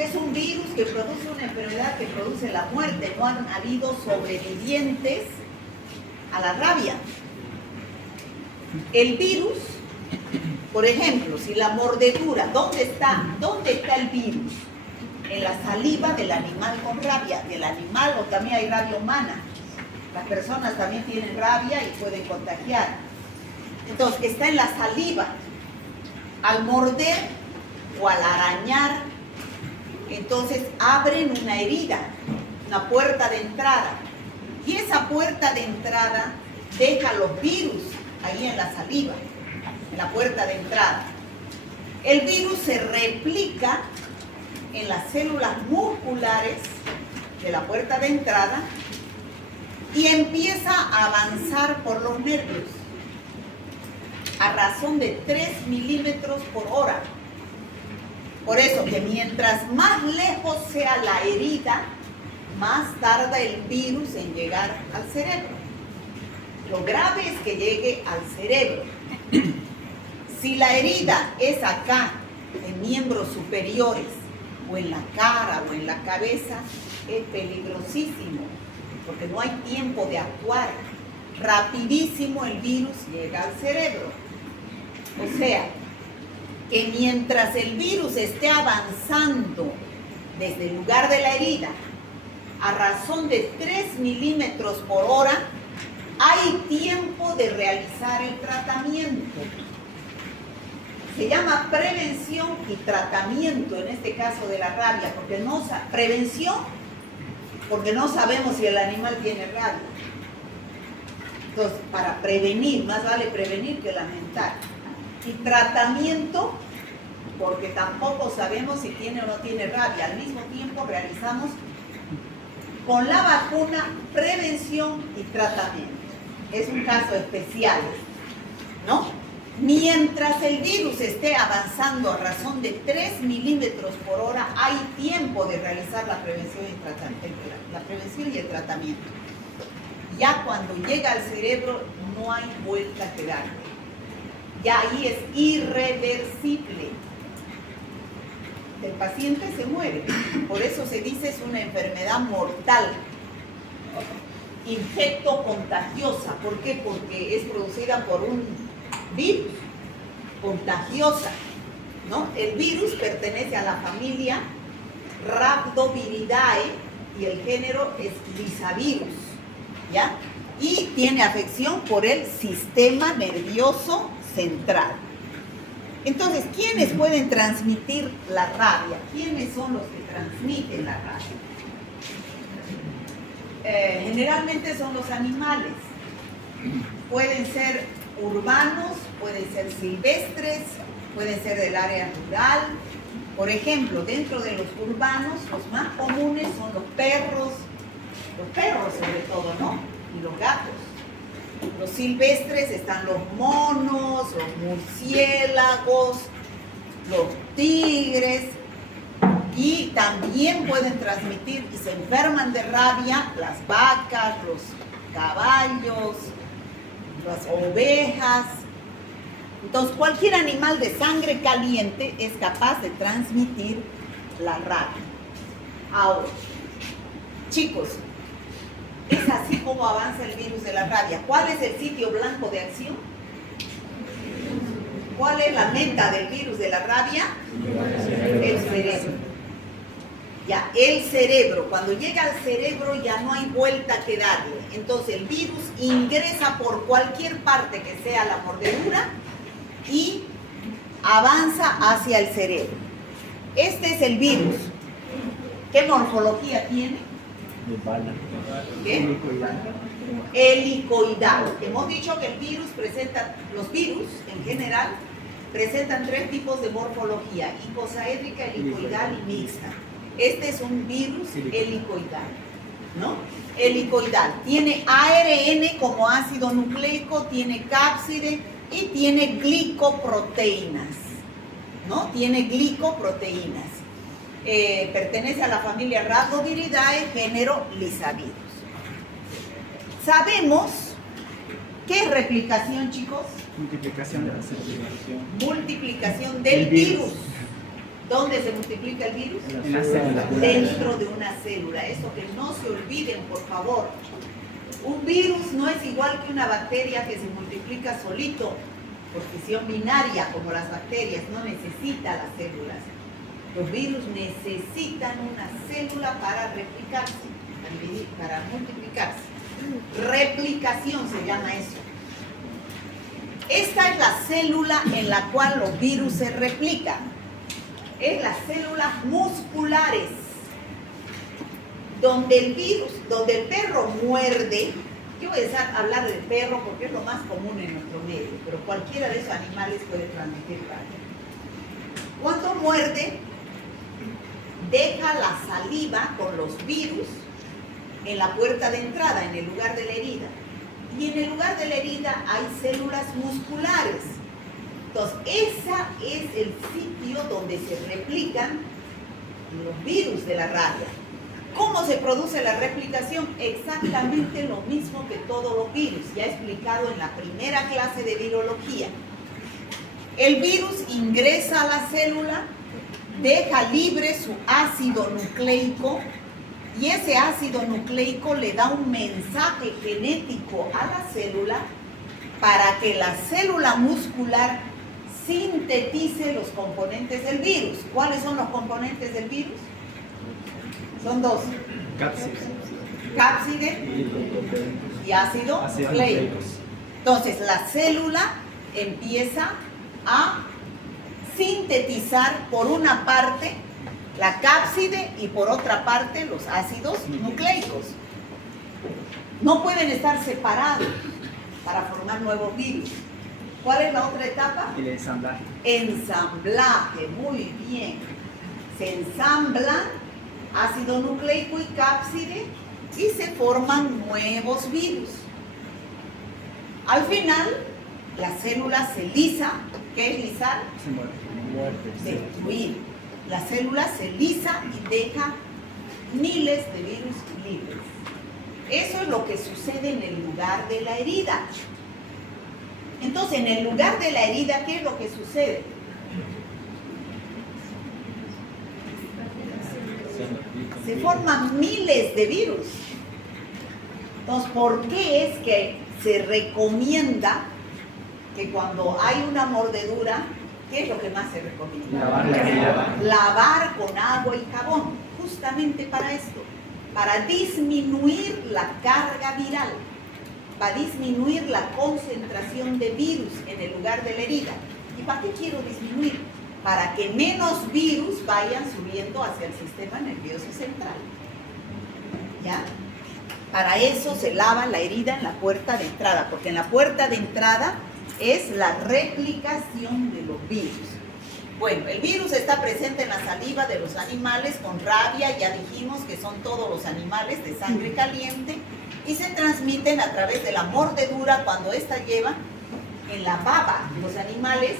que es un virus que produce una enfermedad que produce la muerte. No han habido sobrevivientes a la rabia. El virus, por ejemplo, si la mordedura, ¿dónde está el virus? En la saliva del animal con rabia, del animal, o también hay rabia humana. Las personas también tienen rabia y pueden contagiar. Entonces, está en la saliva. Al morder o al arañar, entonces abren una herida, una puerta de entrada. Y esa puerta de entrada deja los virus ahí en la saliva, en la puerta de entrada. El virus se replica en las células musculares de la puerta de entrada y empieza a avanzar por los nervios a razón de 3 milímetros por hora. Por eso que mientras más lejos sea la herida, más tarda el virus en llegar al cerebro. Lo grave es que llegue al cerebro. Si la herida es acá, en miembros superiores, o en la cara, o en la cabeza, es peligrosísimo, porque no hay tiempo de actuar. Rapidísimo el virus llega al cerebro. O sea, que mientras el virus esté avanzando desde el lugar de la herida a razón de 3 milímetros por hora, hay tiempo de realizar el tratamiento. Se llama prevención y tratamiento en este caso de la rabia, porque prevención, porque no sabemos si el animal tiene rabia. Entonces, para prevenir, más vale prevenir que lamentar. Y tratamiento, porque tampoco sabemos si tiene o no tiene rabia. Al mismo tiempo realizamos con la vacuna prevención y tratamiento. Es un caso especial, ¿no? Mientras el virus esté avanzando a razón de 3 milímetros por hora, hay tiempo de realizar la prevención y el tratamiento. Ya cuando llega al cerebro no hay vuelta que darle. Ya ahí es irreversible. El paciente se muere. Por eso se dice es una enfermedad mortal. Infecto contagiosa. ¿Por qué? Porque es producida por un virus. Contagiosa, ¿no? El virus pertenece a la familia Rhabdoviridae y el género es Lyssavirus, ¿ya? Y tiene afección por el sistema nervioso central. Entonces, ¿quiénes pueden transmitir la rabia? ¿Quiénes son los que transmiten la rabia? Generalmente son los animales. Pueden ser urbanos, pueden ser silvestres, pueden ser del área rural. Por ejemplo, dentro de los urbanos, los más comunes son los perros sobre todo, ¿no? Y los gatos. Los silvestres están los monos, los murciélagos, los tigres, y también pueden transmitir y se enferman de rabia las vacas, los caballos, las ovejas. Entonces, cualquier animal de sangre caliente es capaz de transmitir la rabia. Ahora, chicos, es así como avanza el virus de la rabia. ¿Cuál es el sitio blanco de acción? ¿Cuál es la meta del virus de la rabia? El cerebro. Ya, el cerebro. Cuando llega al cerebro ya no hay vuelta que darle. Entonces el virus ingresa por cualquier parte que sea la mordedura y avanza hacia el cerebro. Este es el virus. ¿Qué morfología tiene? ¿Qué? Helicoidal. Hemos dicho que el virus presenta, los virus en general presentan 3 tipos de morfología: icosaédrica, helicoidal y mixta. Este es un virus helicoidal, ¿no? Helicoidal. Tiene ARN como ácido nucleico, tiene cápside y tiene glicoproteínas, ¿no? Tiene glicoproteínas. Pertenece a la familia Rhabdoviridae, género Lyssavirus. Sabemos qué es replicación, chicos. Multiplicación de la célula. Multiplicación del virus. ¿Dónde se multiplica el virus? En la célula. Dentro de una célula. Eso que no se olviden, por favor. Un virus no es igual que una bacteria que se multiplica solito, por fisión binaria, como las bacterias, no necesita las células. Los virus necesitan una célula para replicarse, para multiplicarse. Replicación se llama eso. Esta es la célula en la cual los virus se replican. Es las células musculares. Donde el virus, donde el perro muerde, yo voy a hablar del perro porque es lo más común en nuestro medio, pero cualquiera de esos animales puede transmitir rabia. Cuando muerde, deja la saliva con los virus en la puerta de entrada, en el lugar de la herida. Y en el lugar de la herida hay células musculares. Entonces, ese es el sitio donde se replican los virus de la rabia. ¿Cómo se produce la replicación? Exactamente lo mismo que todos los virus, ya explicado en la primera clase de virología. El virus ingresa a la célula, deja libre su ácido nucleico y ese ácido nucleico le da un mensaje genético a la célula para que la célula muscular sintetice los componentes del virus. ¿Cuáles son los componentes del virus? Son dos. Cápside y ácido nucleico. Entonces la célula empieza a sintetizar por una parte la cápside y por otra parte los ácidos nucleicos. No pueden estar separados para formar nuevos virus. ¿Cuál es la otra etapa? El ensamblaje. Ensamblaje, muy bien. Se ensamblan ácido nucleico y cápside y se forman nuevos virus. Al final, la célula se lisa. ¿Qué es lisar? Se muere. Destruir. La célula se lisa y deja miles de virus libres. Eso es lo que sucede en el lugar de la herida. Entonces, en el lugar de la herida, ¿qué es lo que sucede? Se forman miles de virus. Entonces, ¿por qué es que se recomienda que cuando hay una mordedura, qué es lo que más se recomienda? Lavar con agua y jabón, justamente para esto, para disminuir la carga viral, para disminuir la concentración de virus en el lugar de la herida. ¿Y para qué quiero disminuir? Para que menos virus vayan subiendo hacia el sistema nervioso central. ¿Ya? Para eso se lava la herida en la puerta de entrada, porque en la puerta de entrada es la replicación de los virus. Bueno, el virus está presente en la saliva de los animales con rabia, ya dijimos que son todos los animales de sangre caliente, y se transmiten a través de la mordedura cuando ésta lleva en la baba. Los animales,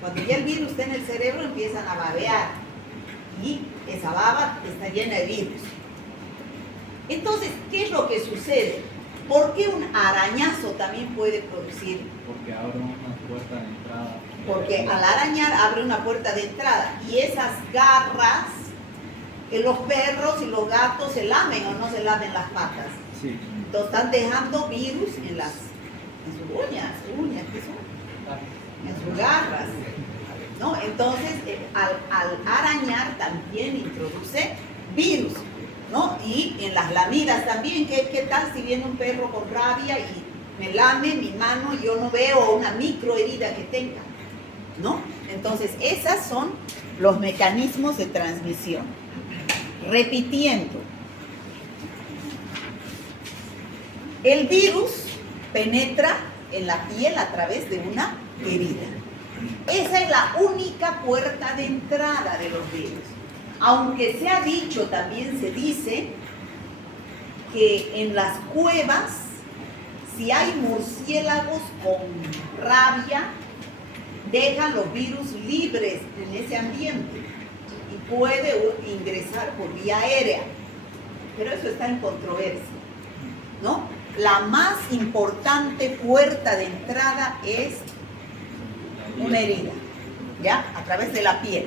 cuando ya el virus está en el cerebro, empiezan a babear y esa baba está llena de virus. Entonces, ¿qué es lo que sucede? ¿Por qué un arañazo también puede producir? Porque abre una puerta de entrada. Porque al arañar abre una puerta de entrada y esas garras, que los perros y los gatos se lamen o no se lamen las patas. Sí. Entonces están dejando virus en sus uñas, ¿qué son? En sus garras, ¿no? Entonces, al arañar también introduce virus, ¿no? Y en las lamidas también, ¿qué tal si viene un perro con rabia y me lame mi mano y yo no veo una microherida que tenga, ¿no? Entonces, esos son los mecanismos de transmisión. Repitiendo, el virus penetra en la piel a través de una herida. Esa es la única puerta de entrada de los virus. Aunque se ha dicho, también se dice, que en las cuevas, si hay murciélagos con rabia, dejan los virus libres en ese ambiente y puede ingresar por vía aérea. Pero eso está en controversia, ¿no? La más importante puerta de entrada es una herida, ¿ya? A través de la piel.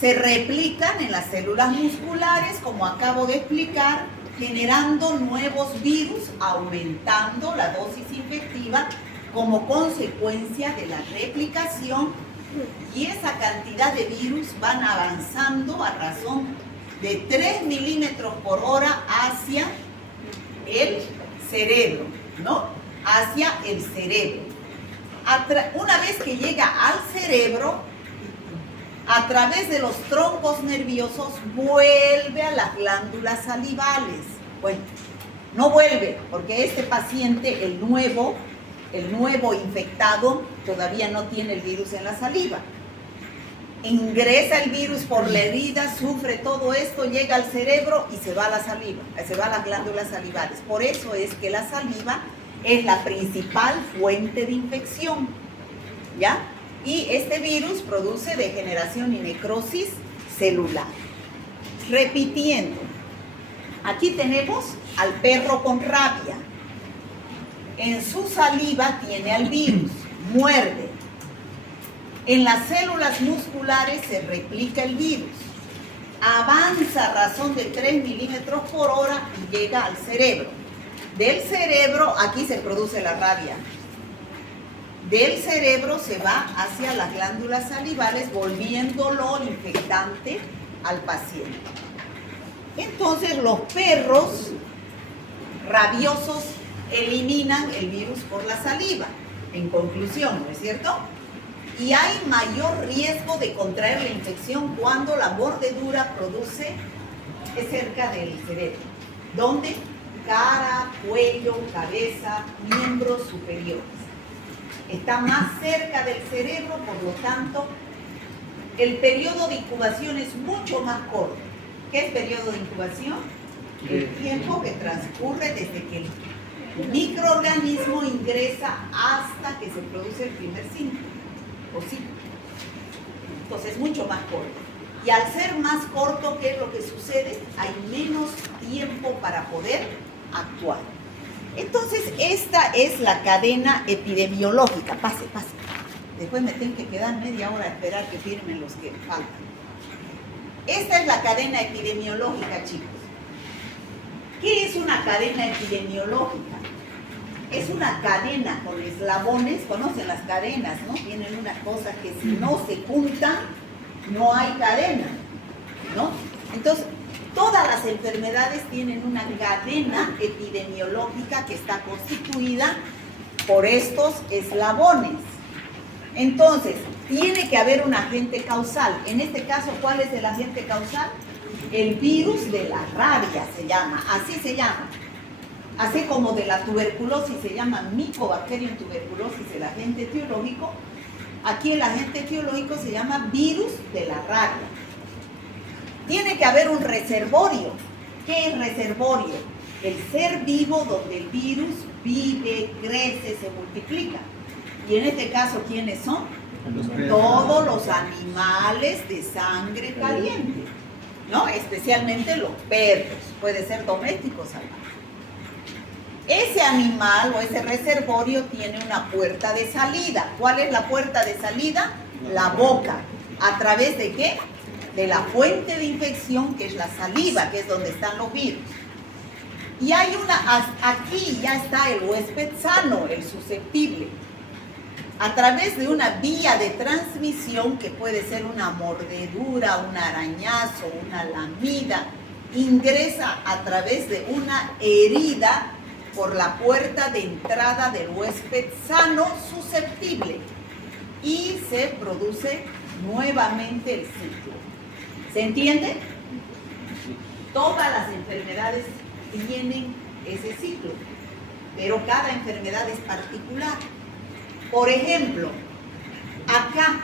se replican en las células musculares, como acabo de explicar, generando nuevos virus, aumentando la dosis infectiva como consecuencia de la replicación, y esa cantidad de virus van avanzando a razón de 3 milímetros por hora hacia el cerebro, ¿no? Hacia el cerebro. Una vez que llega al cerebro, a través de los troncos nerviosos, vuelve a las glándulas salivales. Bueno, no vuelve, porque este paciente, el nuevo infectado, todavía no tiene el virus en la saliva. Ingresa el virus por la herida, sufre todo esto, llega al cerebro y se va a la saliva, se va a las glándulas salivales. Por eso es que la saliva es la principal fuente de infección, ¿ya? Y este virus produce degeneración y necrosis celular. Repitiendo, aquí tenemos al perro con rabia. En su saliva tiene al virus, muerde. En las células musculares se replica el virus. Avanza a razón de 3 milímetros por hora y llega al cerebro. Del cerebro, aquí se produce la rabia. Del cerebro se va hacia las glándulas salivales, volviéndolo infectante al paciente. Entonces los perros rabiosos eliminan el virus por la saliva, en conclusión, ¿no es cierto? Y hay mayor riesgo de contraer la infección cuando la mordedura es cerca del cerebro. ¿Dónde? Cara, cuello, cabeza, miembros superiores. Está más cerca del cerebro, por lo tanto, el periodo de incubación es mucho más corto. ¿Qué es periodo de incubación? El tiempo que transcurre desde que el microorganismo ingresa hasta que se produce el primer síntoma o síntoma. Entonces es mucho más corto. Y al ser más corto, ¿qué es lo que sucede? Hay menos tiempo para poder actuar. Entonces, esta es la cadena epidemiológica. Pase. Después me tengo que quedar media hora a esperar que firmen los que faltan. Esta es la cadena epidemiológica, chicos. ¿Qué es una cadena epidemiológica? Es una cadena con eslabones. Conocen las cadenas, ¿no? Tienen unas cosas que si no se juntan, no hay cadena, ¿no? Entonces, todas las enfermedades tienen una cadena epidemiológica que está constituida por estos eslabones. Entonces, tiene que haber un agente causal. En este caso, ¿cuál es el agente causal? El virus de la rabia se llama, así se llama. Así como de la tuberculosis se llama Mycobacterium tuberculosis, el agente etiológico, aquí el agente etiológico se llama virus de la rabia. Tiene que haber un reservorio. ¿Qué es reservorio? El ser vivo donde el virus vive, crece, se multiplica. Y en este caso, ¿quiénes son? Todos los animales de sangre caliente, ¿no? Especialmente los perros, puede ser domésticos o salvajes. Ese animal o ese reservorio tiene una puerta de salida. ¿Cuál es la puerta de salida? La boca. ¿A través de qué? De la fuente de infección, que es la saliva, que es donde están los virus. Y hay aquí ya está el huésped sano, el susceptible. A través de una vía de transmisión, que puede ser una mordedura, un arañazo, una lamida, ingresa a través de una herida por la puerta de entrada del huésped sano susceptible y se produce nuevamente el ciclo. ¿Se entiende? Todas las enfermedades tienen ese ciclo, pero cada enfermedad es particular. Por ejemplo, acá,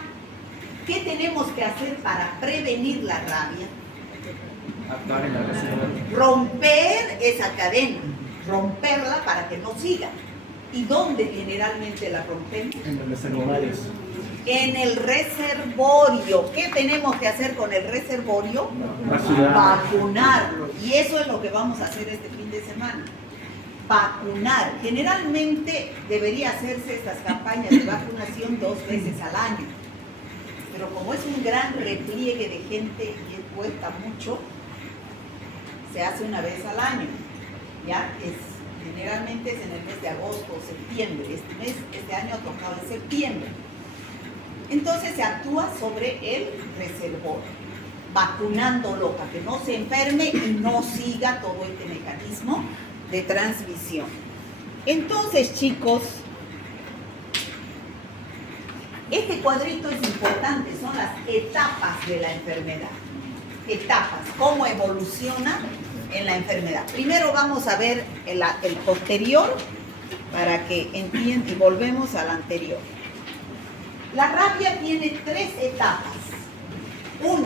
¿qué tenemos que hacer para prevenir la rabia? Romper esa cadena, romperla para que no siga. ¿Y dónde generalmente la rompemos? En los animales. En el reservorio. ¿Qué tenemos que hacer con el reservorio? Vacunarlo. Y eso es lo que vamos a hacer este fin de semana. Vacunar. Generalmente debería hacerse estas campañas de vacunación 2 veces al año. pero como es un gran repliegue de gente y cuesta mucho, se hace una vez al año. Ya generalmente es en el mes de agosto o septiembre. Este año ha tocado en septiembre. Entonces se actúa sobre el reservorio, vacunándolo para que no se enferme y no siga todo este mecanismo de transmisión. Entonces, chicos, este cuadrito es importante, son las etapas de la enfermedad. Etapas, cómo evoluciona en la enfermedad. Primero vamos a ver el posterior para que entiendan y volvemos al anterior. La rabia tiene 3 etapas. 1,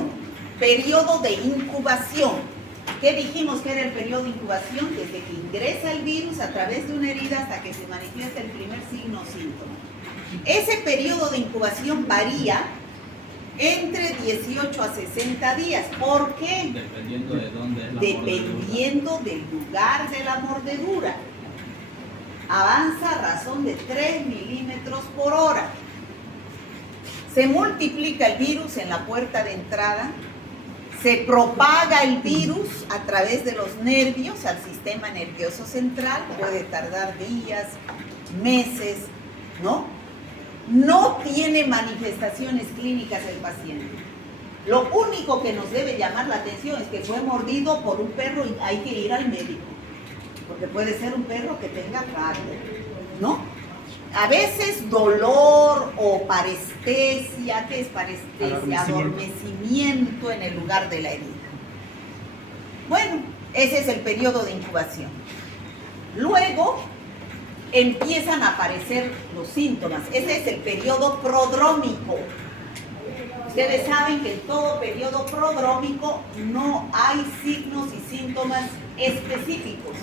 periodo de incubación. ¿Qué dijimos que era el periodo de incubación? Desde que ingresa el virus a través de una herida hasta que se manifiesta el primer signo o síntoma. Ese periodo de incubación varía entre 18 a 60 días. ¿Por qué? Dependiendo de dónde es la Dependiendo del lugar de la mordedura. Avanza a razón de 3 milímetros por hora. Se multiplica el virus en la puerta de entrada. Se propaga el virus a través de los nervios al sistema nervioso central. Puede tardar días, meses, ¿no? No tiene manifestaciones clínicas el paciente. Lo único que nos debe llamar la atención es que fue mordido por un perro y hay que ir al médico. Porque puede ser un perro que tenga rabia, ¿no? A veces dolor o parestesia. ¿Qué es parestesia? Adormecimiento en el lugar de la herida. Bueno, ese es el periodo de incubación. Luego empiezan a aparecer los síntomas. Ese es el periodo prodrómico. Ustedes saben que en todo periodo prodrómico no hay signos y síntomas específicos.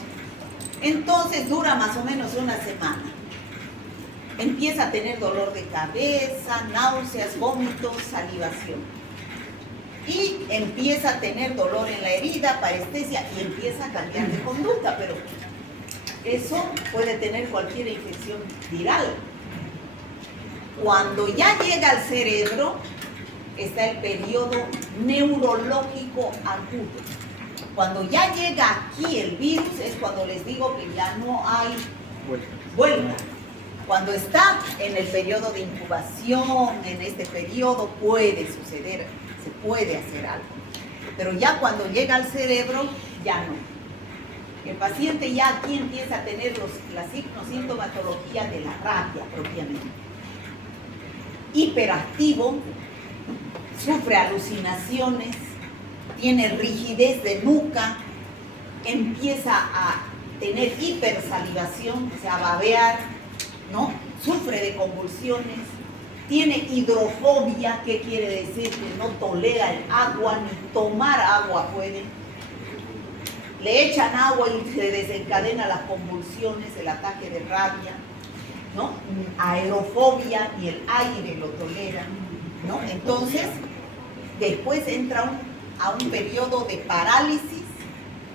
Entonces dura más o menos una semana. Empieza a tener dolor de cabeza, náuseas, vómitos, salivación. Y empieza a tener dolor en la herida, parestesia y empieza a cambiar de conducta, pero eso puede tener cualquier infección viral. Cuando ya llega al cerebro, está el periodo neurológico agudo. Cuando ya llega aquí el virus, es cuando les digo que ya no hay vuelta. Cuando está en el periodo de incubación, en este periodo puede suceder, se puede hacer algo. Pero ya cuando llega al cerebro, ya no. El paciente ya aquí empieza a tener la sintomatología de la rabia propiamente. Hiperactivo, sufre alucinaciones, tiene rigidez de nuca, empieza a tener hipersalivación, o sea, a babear, ¿no? Sufre de convulsiones, tiene hidrofobia, ¿qué quiere decir? Que no tolera el agua, ni tomar agua puede. Le echan agua y se desencadena las convulsiones, el ataque de rabia, ¿no? Aerofobia, ni el aire lo tolera, ¿no? Entonces, después entra a un periodo de parálisis,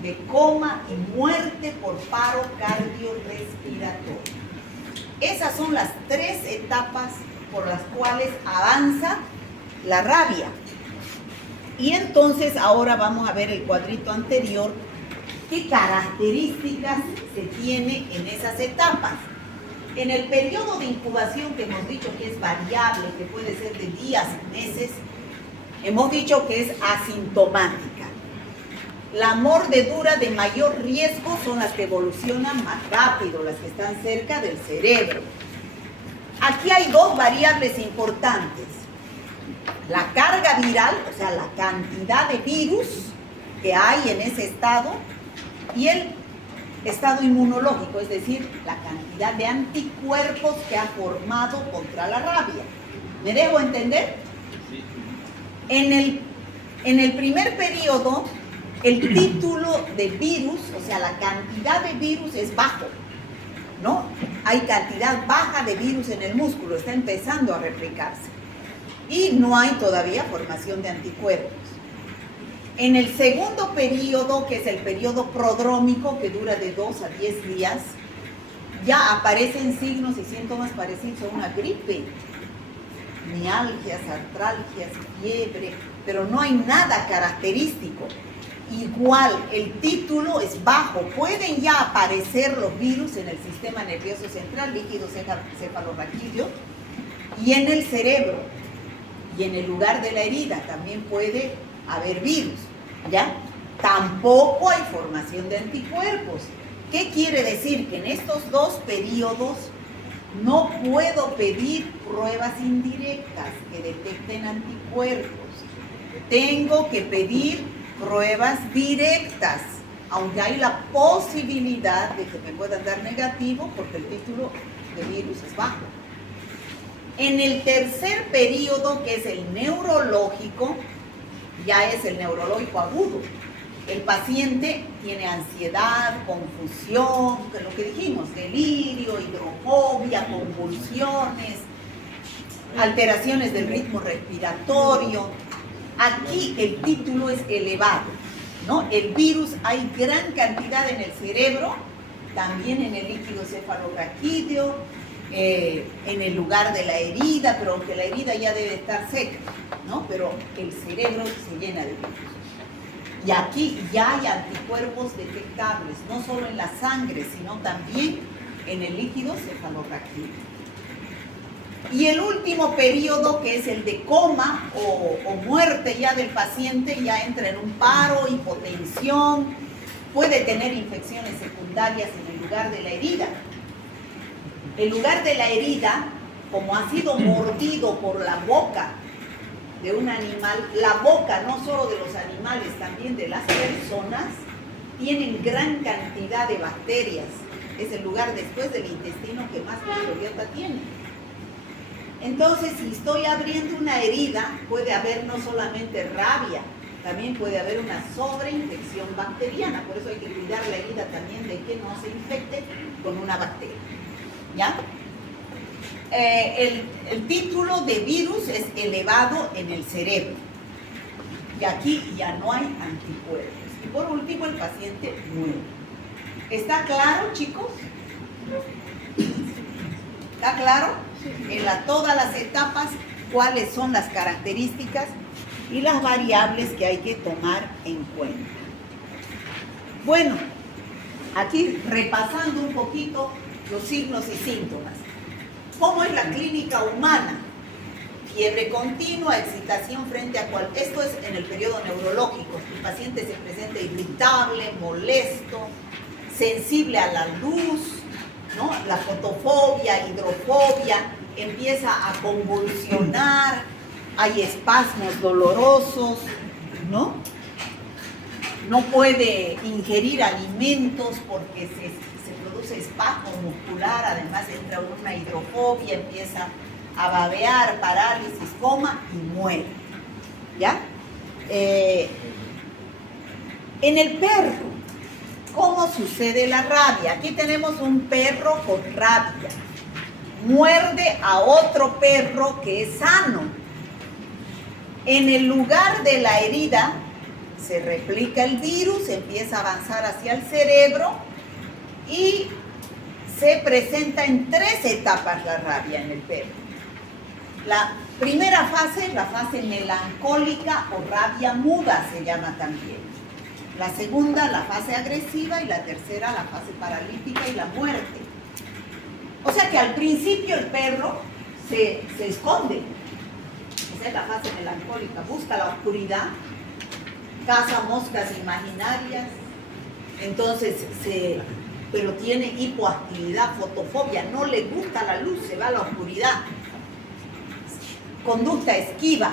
de coma y muerte por paro cardiorrespiratorio. Esas son las 3 etapas por las cuales avanza la rabia. Y entonces ahora vamos a ver el cuadrito anterior, qué características se tiene en esas etapas. En el periodo de incubación, que hemos dicho que es variable, que puede ser de días, meses, hemos dicho que es asintomática. La mordedura de mayor riesgo son las que evolucionan más rápido, las que están cerca del cerebro. Aquí hay 2 variables importantes. La carga viral, o sea, la cantidad de virus que hay en ese estado, y el estado inmunológico, es decir, la cantidad de anticuerpos que ha formado contra la rabia. ¿Me dejo entender? Sí. En el primer periodo, el título de virus, o sea, la cantidad de virus es bajo, ¿no? Hay cantidad baja de virus en el músculo, está empezando a replicarse. Y no hay todavía formación de anticuerpos. En el segundo periodo, que es el periodo prodrómico, que dura de 2 a 10 días, ya aparecen signos y síntomas parecidos a una gripe, mialgias, artralgias, fiebre, pero no hay nada característico. Igual, el título es bajo. Pueden ya aparecer los virus en el sistema nervioso central, líquido cefalorraquídeo, y en el cerebro, y en el lugar de la herida también puede haber virus, ¿ya? Tampoco hay formación de anticuerpos. ¿Qué quiere decir? Que en estos dos periodos no puedo pedir pruebas indirectas que detecten anticuerpos. Tengo que pedir pruebas directas, aunque hay la posibilidad de que me puedan dar negativo porque el título de virus es bajo. En el tercer periodo, que es el neurológico, ya es el neurológico agudo. El paciente tiene ansiedad, confusión, que es lo que dijimos, delirio, hidrofobia, convulsiones, alteraciones del ritmo respiratorio. Aquí el título es elevado, ¿no? El virus hay gran cantidad en el cerebro, también en el líquido cefalorraquídeo, en el lugar de la herida, pero aunque la herida ya debe estar seca, ¿no? Pero el cerebro se llena de virus. Y aquí ya hay anticuerpos detectables, no solo en la sangre, sino también en el líquido cefalorraquídeo. Y el último periodo, que es el de coma o muerte ya del paciente, ya entra en un paro, hipotensión, puede tener infecciones secundarias en el lugar de la herida. El lugar de la herida, como ha sido mordido por la boca de un animal, la boca no solo de los animales, también de las personas, tienen gran cantidad de bacterias. Es el lugar después del intestino que más microbiota tiene. Entonces, si estoy abriendo una herida, puede haber no solamente rabia, también puede haber una sobreinfección bacteriana. Por eso hay que cuidar la herida también de que no se infecte con una bacteria. ¿Ya? El título de virus es elevado en el cerebro. Y aquí ya no hay anticuerpos. Y por último, el paciente muere. ¿Está claro, chicos? ¿Está claro? En todas las etapas, cuáles son las características y las variables que hay que tomar en cuenta. Bueno, aquí repasando un poquito los signos y síntomas. ¿Cómo es la clínica humana? Fiebre continua, excitación frente a esto es en el periodo neurológico. El paciente se presenta irritable, molesto, sensible a la luz, ¿no? La fotofobia, hidrofobia, empieza a convulsionar, hay espasmos dolorosos, ¿no? No puede ingerir alimentos porque se produce espasmo muscular, además entra una hidrofobia, empieza a babear, parálisis, coma y muere, ¿ya? En el perro, ¿cómo sucede la rabia? Aquí tenemos un perro con rabia. Muerde a otro perro que es sano. En el lugar de la herida se replica el virus, empieza a avanzar hacia el cerebro y se presenta en 3 etapas la rabia en el perro. La primera fase, la fase melancólica o rabia muda se llama también. La segunda, la fase agresiva, y la tercera, la fase paralítica y la muerte. O sea que al principio el perro se esconde. Esa es la fase melancólica, busca la oscuridad, caza moscas imaginarias, entonces pero tiene hipoactividad, fotofobia, no le gusta la luz, se va a la oscuridad. Conducta esquiva.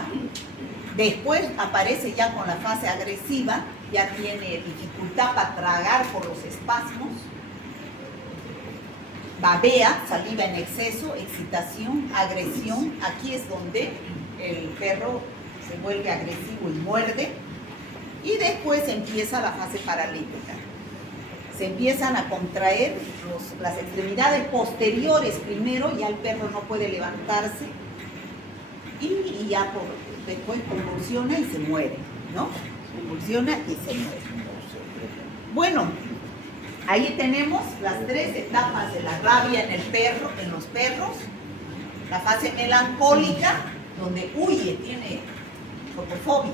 Después aparece ya con la fase agresiva, ya tiene dificultad para tragar por los espasmos, babea, saliva en exceso, excitación, agresión. Aquí es donde el perro se vuelve agresivo y muerde. Y después empieza la fase paralítica. Se empiezan a contraer las extremidades posteriores primero, ya el perro no puede levantarse y ya después convulsiona y se muere, ¿no? Convulsiona y se muere. Bueno, ahí tenemos las 3 etapas de la rabia en los perros. La fase melancólica, donde huye, tiene fotofobia.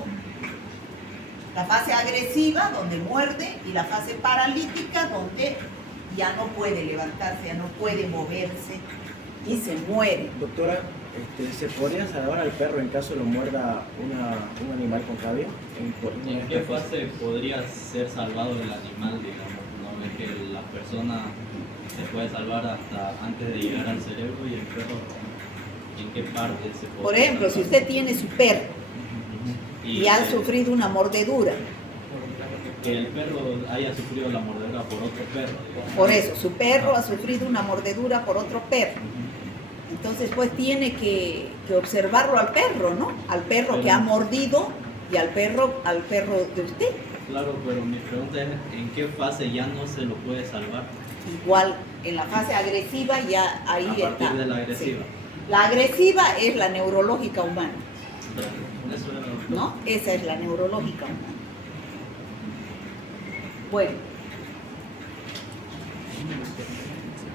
La fase agresiva, donde muerde, y la fase paralítica, donde ya no puede levantarse, ya no puede moverse y se muere. Doctora, ¿se podría salvar al perro en caso lo muerda un animal con rabia? ¿En qué fase podría ser salvado el animal, digamos? ¿No ves que la persona se puede salvar hasta antes de llegar al cerebro y el perro en qué parte se puede? Por ejemplo, si usted tiene su perro y ha sufrido una mordedura, que el perro haya sufrido la mordedura por otro perro. por eso, su perro ha sufrido una mordedura por otro perro. Entonces, pues tiene que observarlo al perro, ¿no? Al perro que ha mordido y al perro de usted. Claro, pero mi pregunta es, ¿en qué fase ya no se lo puede salvar? Igual, en la fase agresiva ya ahí está. A partir de la agresiva. Sí. La agresiva es la neurológica humana, Eso era lo- ¿no? Esa es la neurológica humana. Bueno.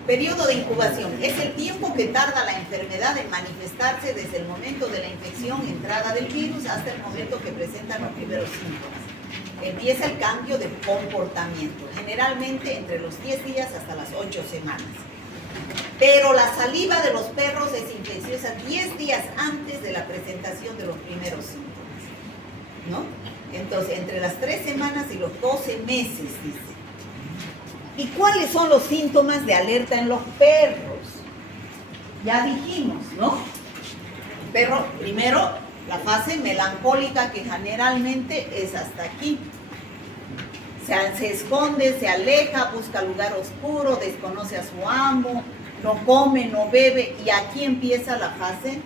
Periodo de incubación. Es el tiempo que tarda la enfermedad en manifestarse desde el momento de la infección, entrada del virus, hasta el momento que presentan los primeros síntomas. Empieza el cambio de comportamiento, generalmente entre los 10 días hasta las 8 semanas. Pero la saliva de los perros es infecciosa 10 días antes de la presentación de los primeros síntomas, ¿no? Entonces, entre las 3 semanas y los 12 meses, dice. ¿Y cuáles son los síntomas de alerta en los perros? Ya dijimos, ¿no? Perro, primero, la fase melancólica, que generalmente es hasta aquí. Se esconde, se aleja, busca lugar oscuro, desconoce a su amo, no come, no bebe, y aquí empieza la fase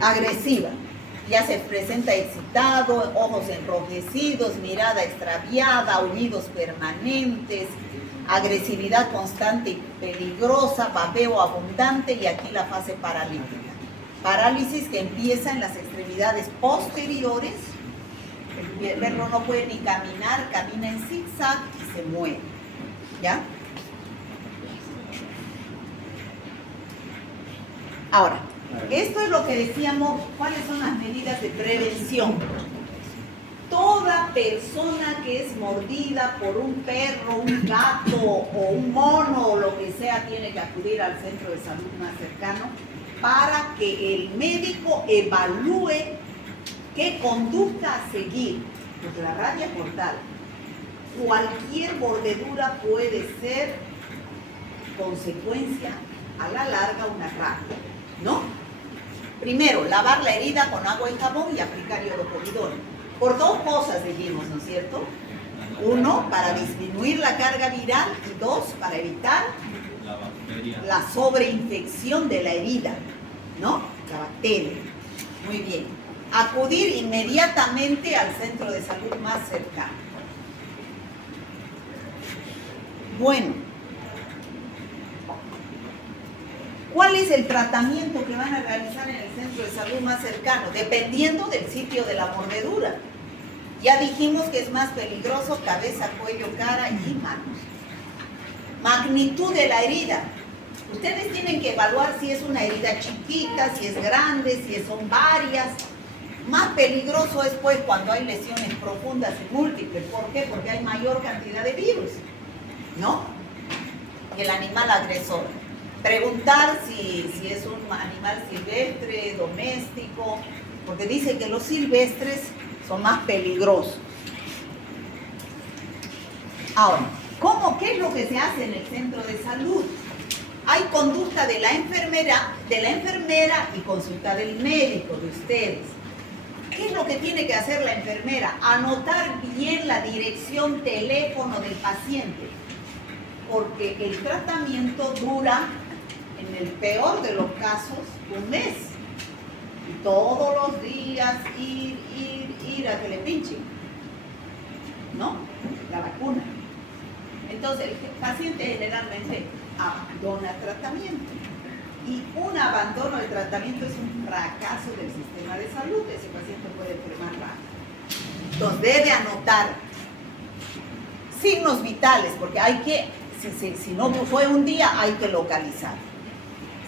agresiva. Ya se presenta excitado, ojos enrojecidos, mirada extraviada, aullidos permanentes, agresividad constante y peligrosa, babeo abundante, y aquí la fase paralítica. Parálisis que empieza en las extremidades posteriores. El perro no puede ni caminar, camina en zigzag y se muere. ¿Ya? Ahora, esto es lo que decíamos, ¿cuáles son las medidas de prevención? Toda persona que es mordida por un perro, un gato o un mono o lo que sea, tiene que acudir al centro de salud más cercano para que el médico evalúe qué conducta a seguir. Porque la rabia es mortal. Cualquier mordedura puede ser consecuencia a la larga una rabia, ¿no? Primero, lavar la herida con agua y jabón y aplicar iodopovidona. Por 2 cosas dijimos, ¿no es cierto? 1, para disminuir la carga viral, y 2, para evitar la sobreinfección de la herida, ¿no? La bacteria. Muy bien. Acudir inmediatamente al centro de salud más cercano. Bueno, ¿cuál es el tratamiento que van a realizar en el centro de salud más cercano? Dependiendo del sitio de la mordedura. Ya dijimos que es más peligroso cabeza, cuello, cara y manos. Magnitud de la herida. Ustedes tienen que evaluar si es una herida chiquita, si es grande, si son varias. Más peligroso es pues cuando hay lesiones profundas y múltiples. ¿Por qué? Porque hay mayor cantidad de virus, ¿no? Y el animal agresor. Preguntar si es un animal silvestre, doméstico, porque dice que los silvestres son más peligrosos. Ahora, ¿qué es lo que se hace en el centro de salud? Hay conducta de la enfermera y consulta del médico de ustedes. ¿Qué es lo que tiene que hacer la enfermera? Anotar bien la dirección, teléfono del paciente, porque el tratamiento dura, en el peor de los casos, 1 mes. Y todos los días ir a que le pinchen, ¿no? La vacuna. Entonces, el paciente generalmente abandona el tratamiento. Y un abandono del tratamiento es un fracaso del sistema de salud. Ese paciente puede enfermar rápido. Entonces, debe anotar signos vitales, porque hay que, si no fue un día, hay que localizar.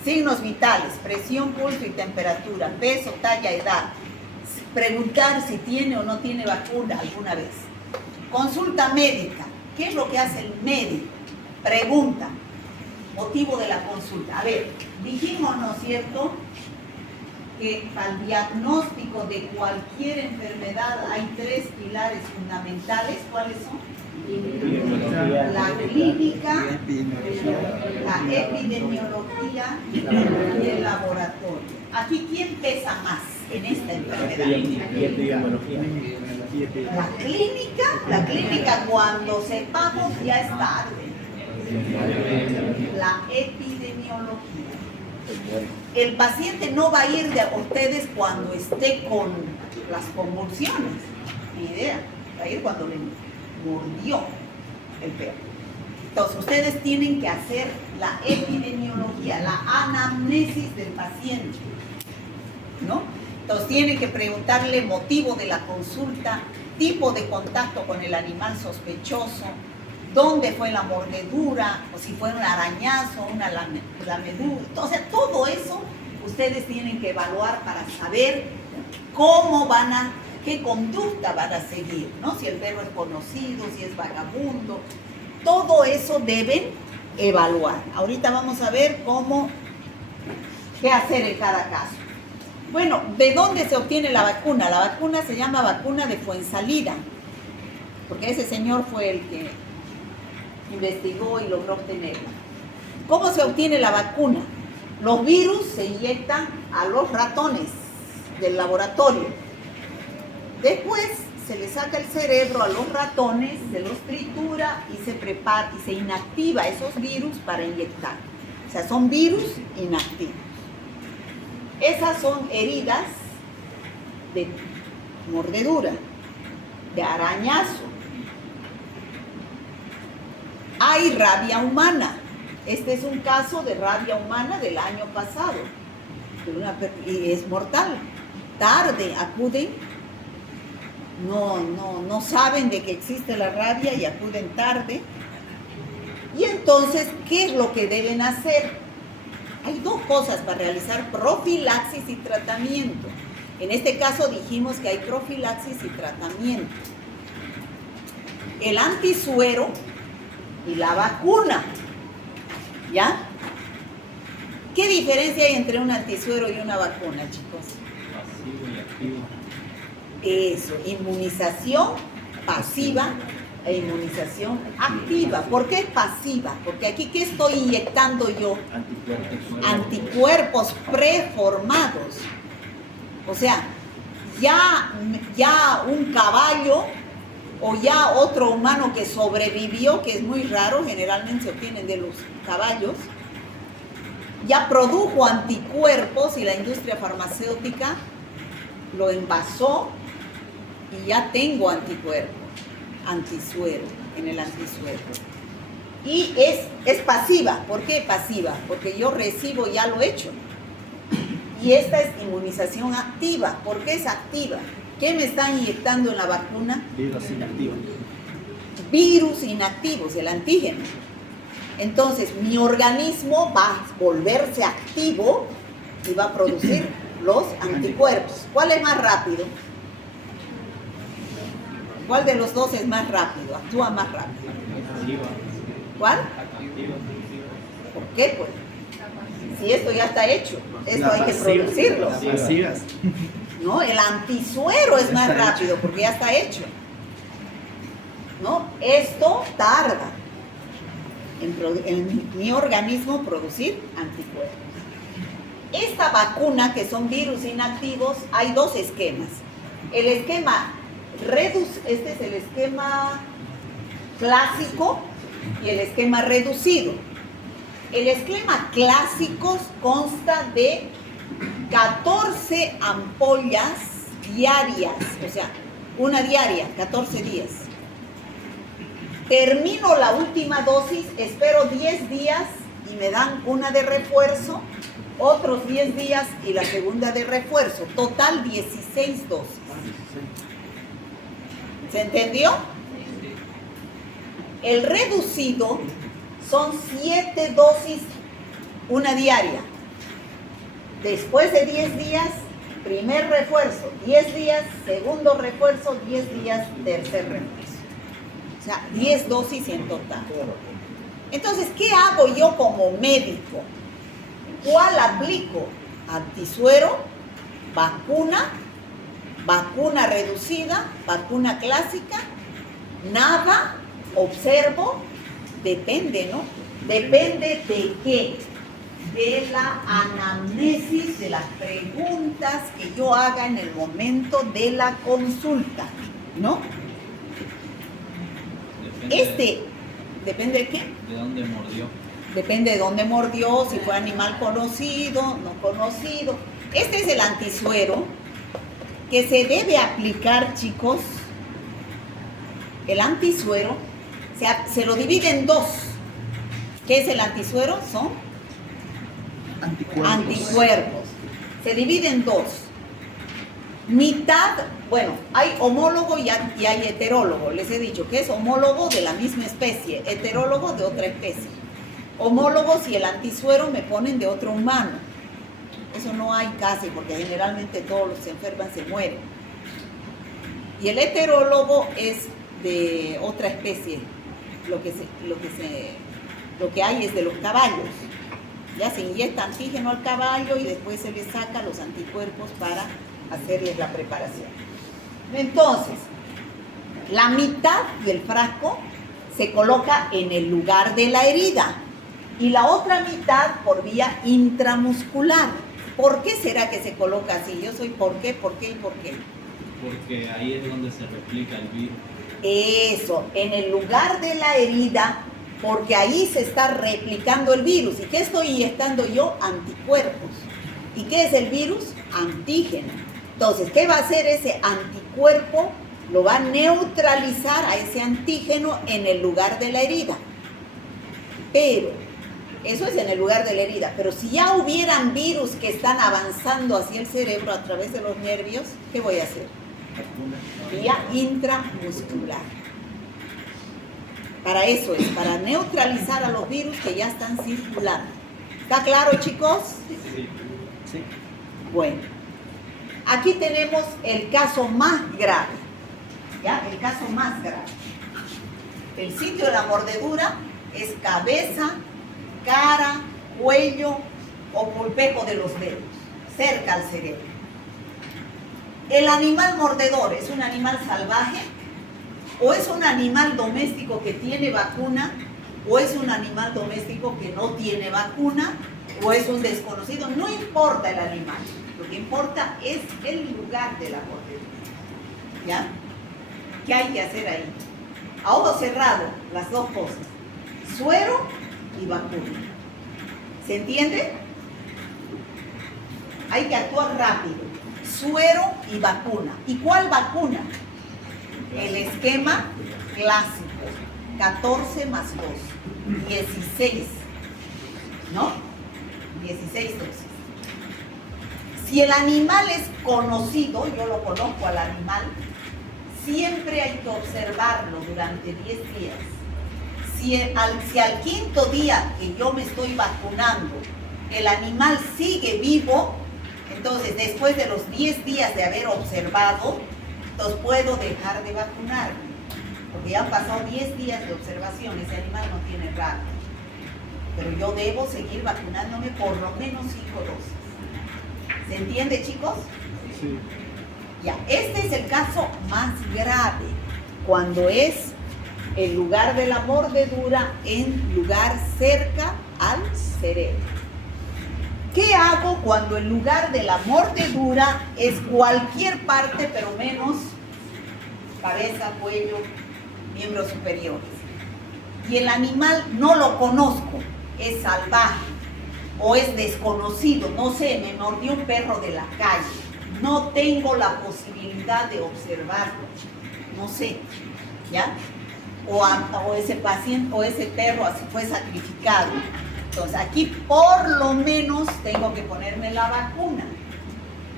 Signos vitales, presión, pulso y temperatura, peso, talla, edad. Preguntar si tiene o no tiene vacuna alguna vez. Consulta médica. ¿Qué es lo que hace el médico? Pregunta. Motivo de la consulta. A ver, dijimos, ¿no es cierto?, que para el diagnóstico de cualquier enfermedad hay 3 pilares fundamentales. ¿Cuáles son? La clínica, la epidemiología y el laboratorio. Aquí, ¿quién pesa más en esta enfermedad? La clínica cuando sepamos ya es tarde. La epidemiología. El paciente no va a ir de ustedes cuando esté con las convulsiones, ni idea, va a ir cuando le mordió el perro. Entonces ustedes tienen que hacer la epidemiología, la anamnesis del paciente, ¿no? Entonces tienen que preguntarle motivo de la consulta, tipo de contacto con el animal sospechoso, dónde fue la mordedura, o si fue un arañazo, una lamedura. O sea, todo eso ustedes tienen que evaluar para saber qué conducta van a seguir, ¿no? Si el perro es conocido, si es vagabundo, todo eso deben evaluar. Ahorita vamos a ver qué hacer en cada caso. Bueno, ¿de dónde se obtiene la vacuna? La vacuna se llama vacuna de Fuensalida, porque ese señor fue el que investigó y logró obtenerla. ¿Cómo se obtiene la vacuna? Los virus se inyectan a los ratones del laboratorio. Después se le saca el cerebro a los ratones, se los tritura y se prepara y se inactiva esos virus para inyectar. O sea, son virus inactivos. Esas son heridas de mordedura, de arañazo. Hay rabia humana. Este es un caso de rabia humana del año pasado. Y es mortal. Tarde acuden, no saben de que existe la rabia y acuden tarde. Y entonces, ¿qué es lo que deben hacer? Hay 2 cosas para realizar: profilaxis y tratamiento. En este caso dijimos que hay profilaxis y tratamiento. El antisuero y la vacuna, ¿ya? ¿Qué diferencia hay entre un antisuero y una vacuna, chicos? Pasivo y activo. Eso, inmunización pasiva e inmunización activa. ¿Por qué pasiva? Porque aquí, ¿qué estoy inyectando yo? Anticuerpos preformados. O sea, ya un caballo o ya otro humano que sobrevivió, que es muy raro, generalmente se obtienen de los caballos, ya produjo anticuerpos y la industria farmacéutica lo envasó y ya tengo anticuerpos, antisuero, en el antisuero. Y es pasiva. ¿Por qué pasiva? Porque yo recibo ya lo hecho. Y esta es inmunización activa. ¿Por qué es activa? ¿Qué me están inyectando en la vacuna? Virus inactivos. Virus inactivos, el antígeno. Entonces, mi organismo va a volverse activo y va a producir los anticuerpos. ¿Cuál es más rápido? ¿Cuál de los dos es más rápido? Actúa más rápido. ¿Cuál? ¿Por qué, pues? Si esto ya está hecho, esto hay que producirlo. ¿No? El antisuero es más rápido porque ya está hecho. ¿No? Esto tarda en mi organismo producir anticuerpos. Esta vacuna, que son virus inactivos, hay 2 esquemas. El esquema este es el esquema clásico y el esquema reducido. El esquema clásico consta de 14 ampollas diarias, o sea, una diaria, 14 días. Termino la última dosis, espero 10 días y me dan una de refuerzo, otros 10 días y la segunda de refuerzo. Total 16 dosis. ¿Se entendió? El reducido son 7 dosis, una diaria. Después de 10 días, primer refuerzo, 10 días, segundo refuerzo, 10 días, tercer refuerzo. O sea, 10 dosis en total. Entonces, ¿qué hago yo como médico? ¿Cuál aplico? Antisuero, vacuna, vacuna reducida, vacuna clásica, nada, observo, depende, ¿no? Depende de qué, de la anamnesis, de las preguntas que yo haga en el momento de la consulta, ¿no? ¿Depende de qué? ¿De dónde mordió? Depende de dónde mordió, si fue animal conocido, no conocido. Este es el antisuero que se debe aplicar, chicos. El antisuero se lo divide en dos. ¿Qué es el antisuero? Son anticuerpos. Se divide en dos. Mitad, bueno, hay homólogo y hay heterólogo. Les he dicho que es homólogo de la misma especie, heterólogo de otra especie. Homólogos y el antisuero me ponen de otro humano. Eso no hay casi, porque generalmente todos los que se enferman se mueren. Y el heterólogo es de otra especie. Lo que hay es de los caballos. Ya se inyecta antígeno al caballo y después se le saca los anticuerpos para hacerles la preparación. Entonces, la mitad del frasco se coloca en el lugar de la herida y la otra mitad por vía intramuscular. ¿Por qué será que se coloca así? Yo soy ¿por qué? Porque ahí es donde se replica el virus. Eso, en el lugar de la herida, porque ahí se está replicando el virus. ¿Y qué estoy inyectando yo? Anticuerpos. ¿Y qué es el virus? Antígeno. Entonces, ¿qué va a hacer ese anticuerpo? Lo va a neutralizar a ese antígeno en el lugar de la herida. Pero, eso es en el lugar de la herida. Pero si ya hubieran virus que están avanzando hacia el cerebro a través de los nervios, ¿qué voy a hacer? Vía intramuscular. Para eso es, para neutralizar a los virus que ya están circulando. ¿Está claro, chicos? Sí. Bueno, aquí tenemos el caso más grave. ¿Ya? El caso más grave. El sitio de la mordedura es cabeza, cara, cuello o pulpejo de los dedos, cerca al cerebro. ¿El animal mordedor es un animal salvaje? ¿O es un animal doméstico que tiene vacuna? ¿O es un animal doméstico que no tiene vacuna? ¿O es un desconocido? No importa el animal. Lo que importa es el lugar de la mordedura. ¿Ya? ¿Qué hay que hacer ahí? A ojo cerrado, las dos cosas. Suero y vacuna. ¿Se entiende? Hay que actuar rápido. Suero y vacuna. ¿Y cuál vacuna? El esquema clásico. 14 más 2. 16. ¿No? 16 dosis. Si el animal es conocido, yo lo conozco al animal, siempre hay que observarlo durante 10 días. Si al quinto día que yo me estoy vacunando, el animal sigue vivo, entonces después de los 10 días de haber observado, entonces puedo dejar de vacunarme. Porque ya han pasado 10 días de observación, ese animal no tiene rabia. Pero yo debo seguir vacunándome por lo menos 5 dosis. ¿Se entiende, chicos? Sí. Ya, este es el caso más grave, cuando es el lugar de la mordedura en lugar cerca al cerebro. ¿Qué hago cuando el lugar de la mordedura es cualquier parte, pero menos cabeza, cuello, miembros superiores? Y el animal no lo conozco, es salvaje o es desconocido, no sé, me mordió un perro de la calle, no tengo la posibilidad de observarlo, no sé, ¿ya? O ese paciente o ese perro así fue sacrificado. Entonces aquí por lo menos tengo que ponerme la vacuna.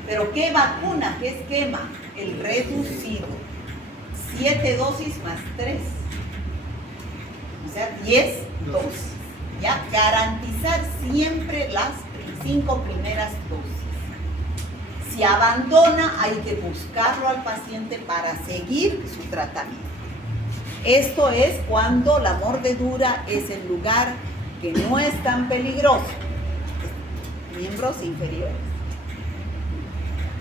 ¿Pero qué vacuna? ¿Qué esquema? El reducido. 7 dosis más 3. O sea, 10 dosis. ¿Ya? Garantizar siempre las principales. 5 primeras dosis. Si abandona, hay que buscarlo al paciente para seguir su tratamiento. Esto es cuando la mordedura es en lugar que no es tan peligroso. Miembros inferiores.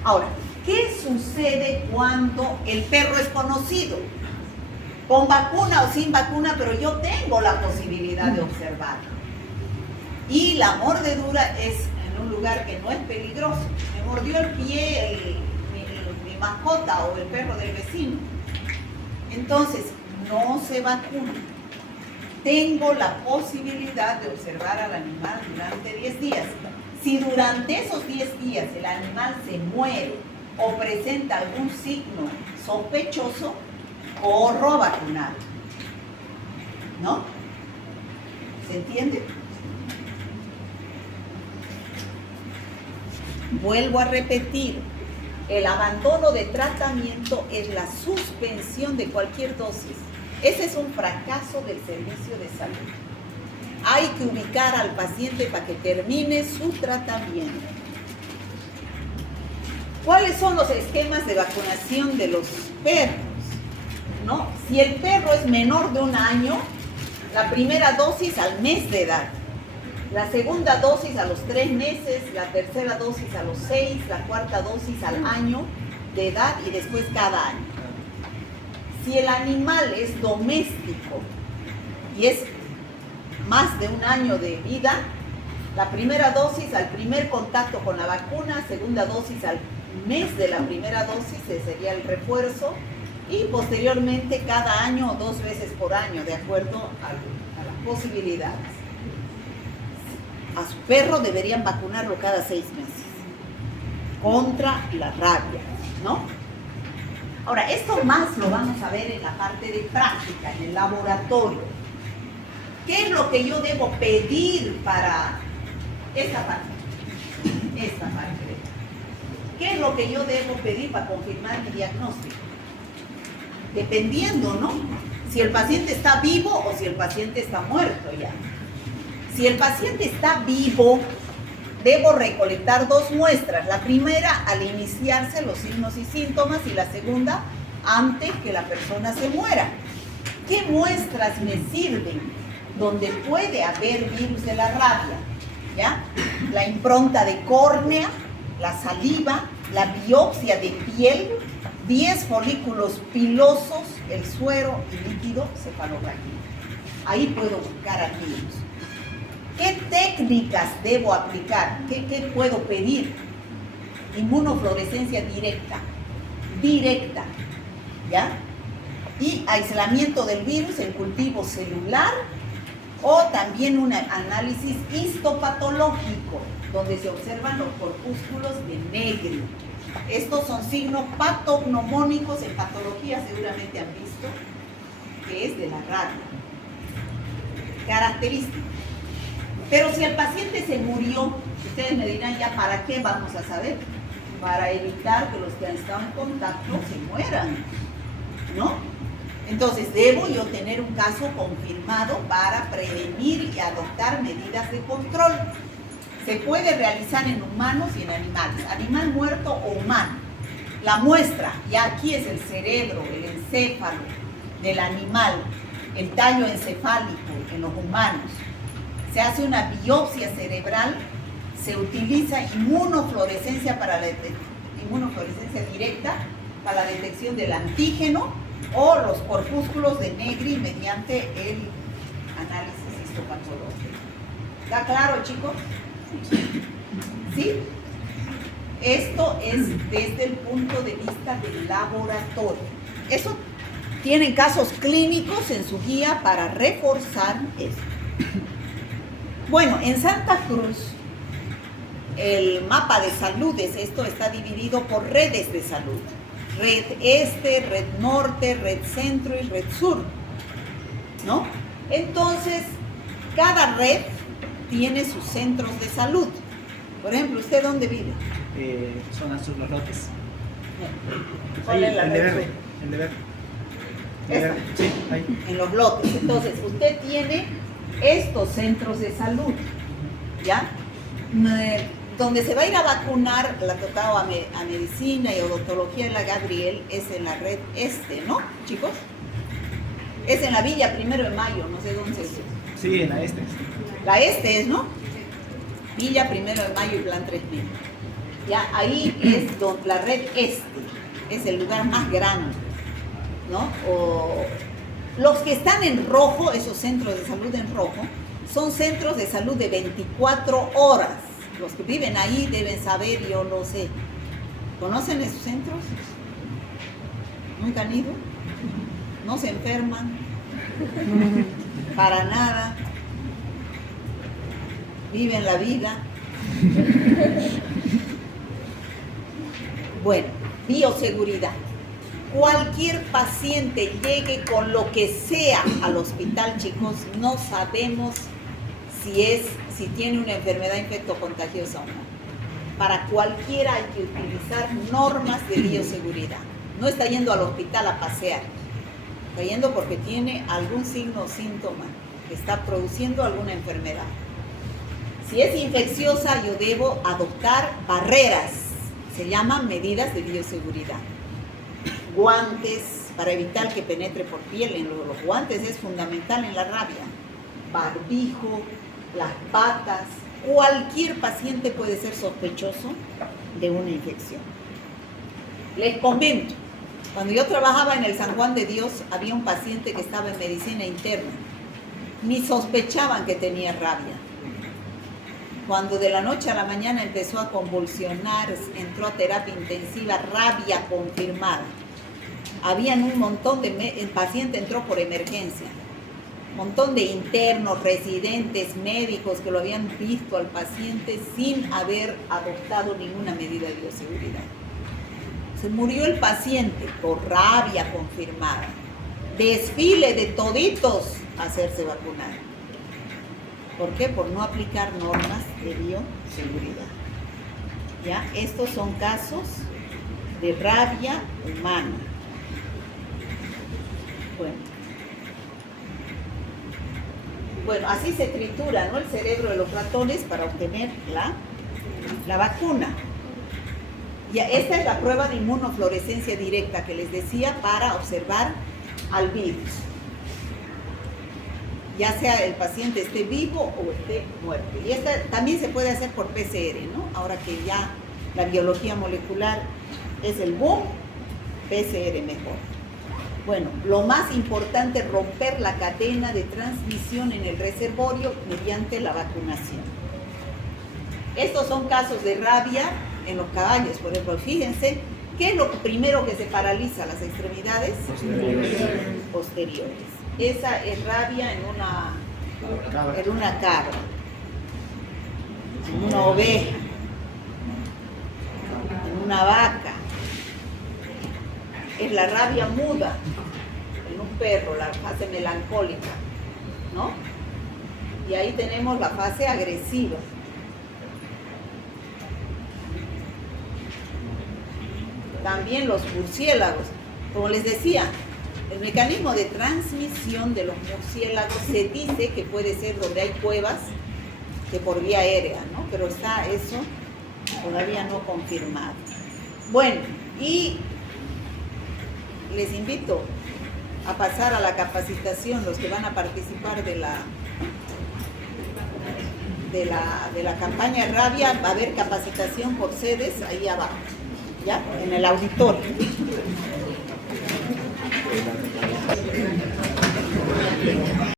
Ahora, ¿qué sucede cuando el perro es conocido? Con vacuna o sin vacuna, pero yo tengo la posibilidad de observarlo. Y la mordedura es en un lugar que no es peligroso. Me mordió el pie mi mascota o el perro del vecino. Entonces, no se vacuna. Tengo la posibilidad de observar al animal durante 10 días. Si durante esos 10 días el animal se muere o presenta algún signo sospechoso, corro a vacunar. ¿No? ¿Se entiende? Vuelvo a repetir, el abandono de tratamiento es la suspensión de cualquier dosis. Ese es un fracaso del servicio de salud. Hay que ubicar al paciente para que termine su tratamiento. ¿Cuáles son los esquemas de vacunación de los perros? ¿No? Si el perro es menor de 1 año, la primera dosis al mes de edad, la segunda dosis a los 3 meses, la tercera dosis a los 6, la cuarta dosis al año de edad y después cada año. Si el animal es doméstico y es más de 1 año de vida, la primera dosis al primer contacto con la vacuna, segunda dosis al mes de la primera dosis, ese sería el refuerzo, y posteriormente cada año o 2 veces por año, de acuerdo a las posibilidades. A su perro deberían vacunarlo cada 6 meses contra la rabia, ¿no? Ahora, esto más lo vamos a ver en la parte de práctica, en el laboratorio. ¿Qué es lo que yo debo pedir para esta parte? Esta parte. ¿Qué es lo que yo debo pedir para confirmar mi diagnóstico? Dependiendo, ¿no? Si el paciente está vivo o si el paciente está muerto ya. Si el paciente está vivo, debo recolectar 2 muestras. La primera al iniciarse los signos y síntomas y la segunda antes que la persona se muera. ¿Qué muestras me sirven? Donde puede haber virus de la rabia, ¿ya? La impronta de córnea, la saliva, la biopsia de piel, 10 folículos pilosos, el suero y líquido cefalorraquídeo. Ahí puedo buscar al virus. ¿Qué técnicas debo aplicar? ¿Qué puedo pedir? Inmunofluorescencia directa, ¿ya? Y aislamiento del virus en cultivo celular o también un análisis histopatológico donde se observan los corpúsculos de Negri. Estos son signos patognomónicos en patología, seguramente han visto, que es de la rabia. Característica. Pero si el paciente se murió, ustedes me dirán, ya, ¿para qué vamos a saber? Para evitar que los que han estado en contacto se mueran, ¿no? Entonces, debo yo tener un caso confirmado para prevenir y adoptar medidas de control. Se puede realizar en humanos y en animales, animal muerto o humano. La muestra, ya aquí es el cerebro, el encéfalo del animal, el tallo encefálico en los humanos. Se hace una biopsia cerebral, se utiliza inmunofluorescencia inmunofluorescencia directa para la detección del antígeno o los corpúsculos de Negri mediante el análisis histopatológico. ¿Está claro, chicos? ¿Sí? Esto es desde el punto de vista del laboratorio. Eso tienen casos clínicos en su guía para reforzar esto. Bueno, en Santa Cruz, el mapa de salud esto está dividido por redes de salud. Red Este, Red Norte, Red Centro y Red Sur, ¿no? Entonces, cada red tiene sus centros de salud. Por ejemplo, ¿usted dónde vive? Zona Sur, Los Lotes. ¿Cuál es la el de red verde, sur? el de verde. Esta. Sí, ahí. En Los Lotes. Entonces, usted tiene estos centros de salud, ¿ya? Donde se va a ir a vacunar la Totao a medicina y odontología en la Gabriel es en la red este, ¿no, chicos? Es en la Villa 1 de Mayo, no sé dónde es. Sí, en la este. La este es, ¿no? Villa 1 de Mayo y Plan 3000. Ya, ahí es donde la red este, es el lugar más grande, ¿no? Los que están en rojo, esos centros de salud en rojo, son centros de salud de 24 horas. Los que viven ahí deben saber, yo lo sé. ¿Conocen esos centros? ¿Nunca han ido? No se enferman. Para nada. Viven la vida. Bueno, bioseguridad. Cualquier paciente llegue con lo que sea al hospital, chicos, no sabemos si tiene una enfermedad infectocontagiosa o no. Para cualquiera hay que utilizar normas de bioseguridad. No está yendo al hospital a pasear, está yendo porque tiene algún signo o síntoma, que está produciendo alguna enfermedad. Si es infecciosa, yo debo adoptar barreras, se llaman medidas de bioseguridad. Guantes para evitar que penetre por piel, en los guantes es fundamental en la rabia. Barbijo, las patas, cualquier paciente puede ser sospechoso de una infección. Les comento, cuando yo trabajaba en el San Juan de Dios, había un paciente que estaba en medicina interna. Ni sospechaban que tenía rabia. Cuando de la noche a la mañana empezó a convulsionar, entró a terapia intensiva, rabia confirmada. Habían un montón el paciente entró por emergencia. Un montón de internos, residentes, médicos que lo habían visto al paciente sin haber adoptado ninguna medida de bioseguridad. Se murió el paciente por rabia confirmada. Desfile de toditos a hacerse vacunar. ¿Por qué? Por no aplicar normas de bioseguridad. ¿Ya? Estos son casos de rabia humana. Bueno, así se tritura, ¿no?, el cerebro de los ratones para obtener la vacuna. Y esta es la prueba de inmunofluorescencia directa que les decía para observar al virus. Ya sea el paciente esté vivo o esté muerto. Y esta también se puede hacer por PCR, ¿no? Ahora que ya la biología molecular es el boom, PCR mejor. Bueno, lo más importante es romper la cadena de transmisión en el reservorio mediante la vacunación. Estos son casos de rabia en los caballos, por ejemplo. Fíjense, ¿qué es lo primero que se paraliza? Las extremidades posteriores. Esa es rabia en una cabra, en una oveja, en una vaca. Es la rabia muda en un perro, la fase melancólica, ¿no? Y ahí tenemos la fase agresiva. También los murciélagos. Como les decía, el mecanismo de transmisión de los murciélagos se dice que puede ser donde hay cuevas, que por vía aérea, ¿no? Pero está eso todavía no confirmado. Bueno, y les invito a pasar a la capacitación, los que van a participar de la campaña rabia. Va a haber capacitación por sedes ahí abajo, ¿ya? En el auditorio.